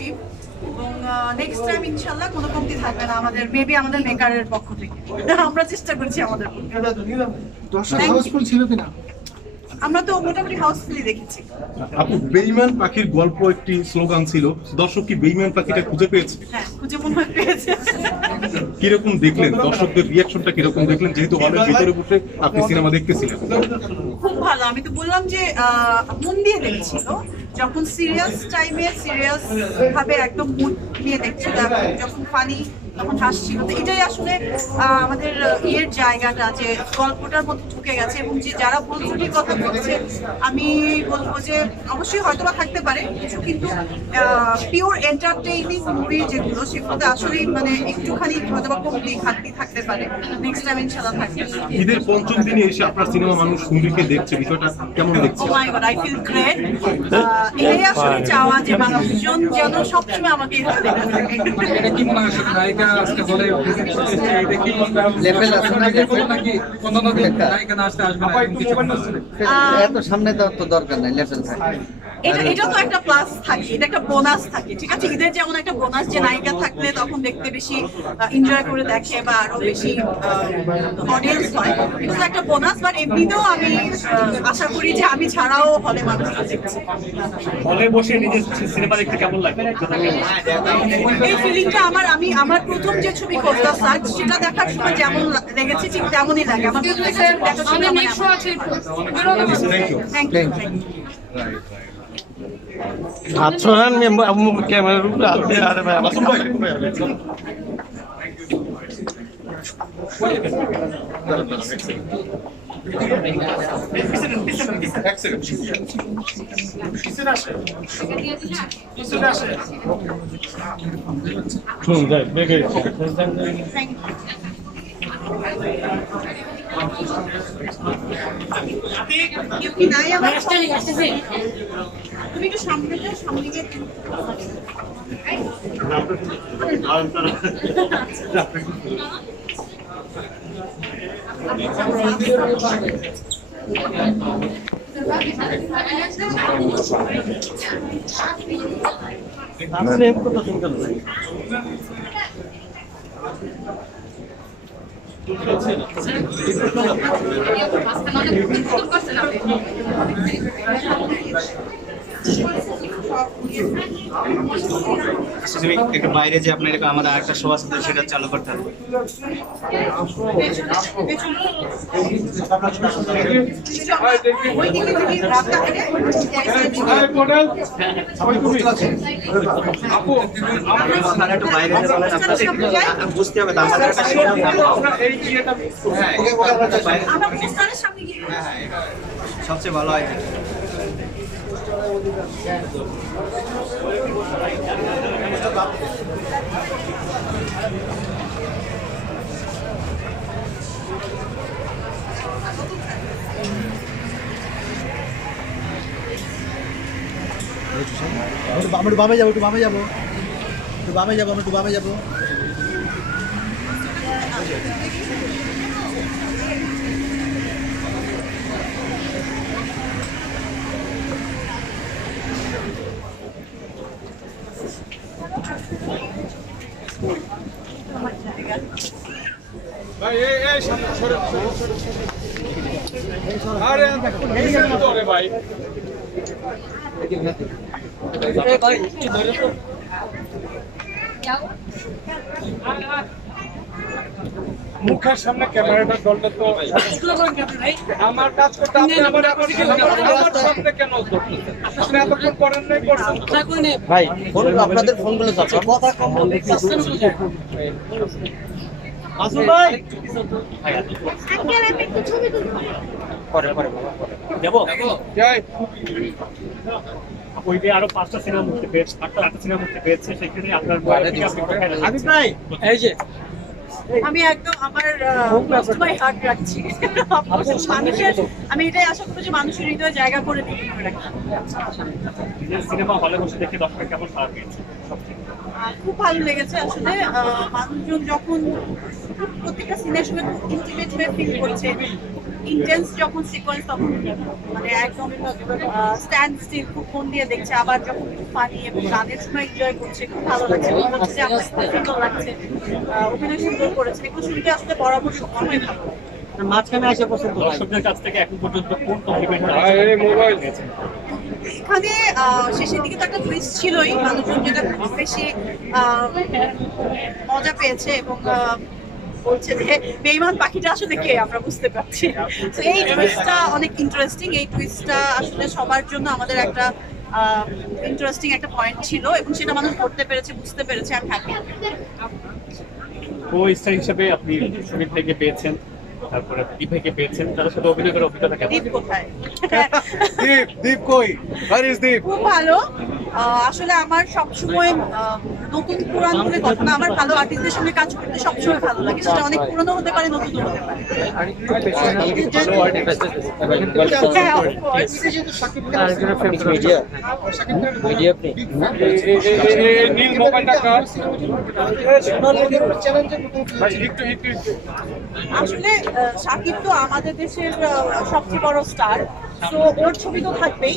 Team এবং next time ইনশাল্লাহ কোনো কমতি থাকবে না আমাদের মেবি আমাদের মেকারের পক্ষ থেকে আমরা চেষ্টা করছি আমাদের দর্শক হাউসফুল ছিল কিনা? আমরা তো মোটামুটি হাউসফুলি দেখেছি। আপু বেইমান পাখির গল্প একটি স্লোগান ছিল, দর্শক কি বেইমান পাখিটা খুঁজে পেয়েছে? হ্যাঁ খুঁজে মনে হয় পেয়েছে। কিরকম দেখলেন, দর্শকদের রিয়াকশনটা কিরকম দেখলেন, যেহেতু হলের ভিতরে বসে আপনি সিনেমা দেখতেছিলেন? খুব ভালো, আমি তো বললাম যে মন দিয়ে দেখছিল, যখন সিরিয়াস টাইমে সিরিয়াস ভাবে একদম মুড নিয়ে দেখছিল, এবং যখন ফানি তখন হাসছিল। তো এটাই আসলে আমাদের ইয়ের জায়গাটা, যে গল্পটার মধ্যে ঢুকে গেছে এবং যে যারা ভুল ত্রুটির কথা বলছে আমি বলবো যে অবশ্যই হয়তোবা থাকতে পারে কিছু, কিন্তু পিওর এন্টারটেইনিং মুভি যেগুলো সেগুলোতে আসলেই মানে একটুখানি হয়তোবা কমতি ঘাটতি থাকতে পারে। নেক্সট টাইম ইনশাআল্লাহ থাকবে। ঈদের পঞ্চম দিনে এসে আপনার সিনেমা মানুষ মুভিকে দেখছে, বিষয়টা কেমন দেখছে? Oh my God, I feel great. এটাই আসলে চাওয়া যে মানুষজন যেন সবসময় আমাকে এভাবে দেখতে থাকে। এটা কি মনে হয় নায়িকা আজকে বলে এটা কি লেভেল আছে নাকি কোন নায়িকা না আসতে আসবে না কিছু এত সামনে দেওয়ার তো দরকার নাই, লেভেল থাকে। এটা তো একটা প্লাস থাকে, এটা একটা বোনাস থাকে, ঠিক আছে? ঈদের যেমন একটা বোনাস যে নায়িকা থাকলে তখন দেখতে বেশি এনজয় করে দেখে বা আরো বেশি অডিয়েন্স হয়, এটা একটা বোনাস। বাট এমনিতেও আমি আশা করি যে আমি ছাড়াও হলে মানুষরা দেখছে। হলে বসে নিজের সিনেমা দেখতে কেমন লাগে? এই ফিলিংটা আমার প্রথম যে ছবি কোস্টা সার্চ সেটা দেখার সময় যেমন লেগেছে ঠিক তেমনই লাগে আমার প্রত্যেকটা ছবি দেখার সময় আমার থ্যাংক ইউ। আচ্ছা ক্যামেরার উপরে আসবে। আরে ভাই আমার শুনুন যাই বেগে তুমি একটু সামনে যাও, সামনে গিয়ে একটু বাইরে যে আপনার এরকম আমাদের আরেকটা শো আছে সেটা চালু করতে হবে। একটু বাইরে বুঝতে হবে সবচেয়ে ভালো হয়। একটু বামে যাবো, একটু বামে যাবো, একটু বামে যাবো, একটু বামে যাবো। ভাই এই সামনে সরে আরে আরে ভাই ভাই কি ধরে তো মুখের সামনে ক্যামেরাটা ধরলে তো আমার কাজ করতে আপনি আমার সামনে কেন ধরতেছেন? আপনি এতক্ষণ করেন নাই করছেন ভাই ফোন আপনাদের ফোনগুলো যাচ্ছে কথা কম বলতে আসুন ভাই আঙ্কেল আমি একটু ছবি তুলবো। পরে পরে বাবা পরে দেবো যাই ওই যে আরো 5টা সিনেমা মুক্তি পেয়েছে, 8টা সিনেমা মুক্তি পেয়েছে, সেখানে আপনার আমি ভাই এই যে আমি একদম আমার ভাই হার্ট রাখছি মানুষের, আমি এটাই আশা করবো যে মানুষের হৃদয়ে জায়গা করে দিই রাখি। সিনেমা হলে বসে দেখে দর্শক কেমন সাড়া পেয়েছে? খুব ভালো লেগেছে আসলে। মানুষজন যখন প্রত্যেকটা সিনের সঙ্গে খুব ইন্টিমেট হয়ে ফিল করছে, ইন্টেন্স যখন সিকোয়েন্স তখন মানে একদম স্ট্যান্ড স্টিল খুব ফোন দিয়ে দেখছে, আবার যখন ফানি এবং গানের সময় এনজয় করছে, খুব ভালো লাগছে। মনে হচ্ছে যে আপনার খুব সুন্দর লাগছে, অভিনয় সুন্দর করেছে, এগুলো শুনতে আসলে বরাবর সবসময় ভালো। মাঝখানে আসে পছন্দ হয়। দর্শকদের কাছ থেকে এখন পর্যন্ত কোন কমপ্লিমেন্ট এই মোবাইল এখানে শেষের দিকে তো একটা টুইস্ট ছিলই, মানুষজন যেটা খুব বেশি মজা পেয়েছে এবং বলছে যে বেঈমান পাখিটা আসলে কে আমরা বুঝতে পারছি। তো এই টুইস্টটা অনেক ইন্টারেস্টিং, এই টুইস্টটা আসলে সবার জন্য আমাদের একটা ইন্টারেস্টিং একটা পয়েন্ট ছিল এবং সেটা মানুষ করতে পেরেছে, বুঝতে পেরেছে। আমি হ্যাপি। কো স্টার হিসেবে আপনি সুমিত ভাইকে পেয়েছেন, তারপরে দীপ ভাইকে পেয়েছেন, তাদের সাথে অভিনয় করার অভিজ্ঞতা কেমন? দীপ কোথায়? দীপ কই? Where is দীপ? খুব ভালো। আসলে আমার সবসময় নতুন পুরান বলে কথা না, আমার ভালো আর্টিস্টদের সঙ্গে কাজ করতে সবসময় ভালো লাগে। সেটা অনেক পুরনো হতে পারে, নতুন হতে পারে। হ্যাঁ, of course। মিডিয়া আপনি নীল মোবাইলটা কার? ভাই একটু আসলে শাকিব তো আমাদের দেশের সবচেয়ে বড় স্টার, তো ওর ছবি তো থাকবেই।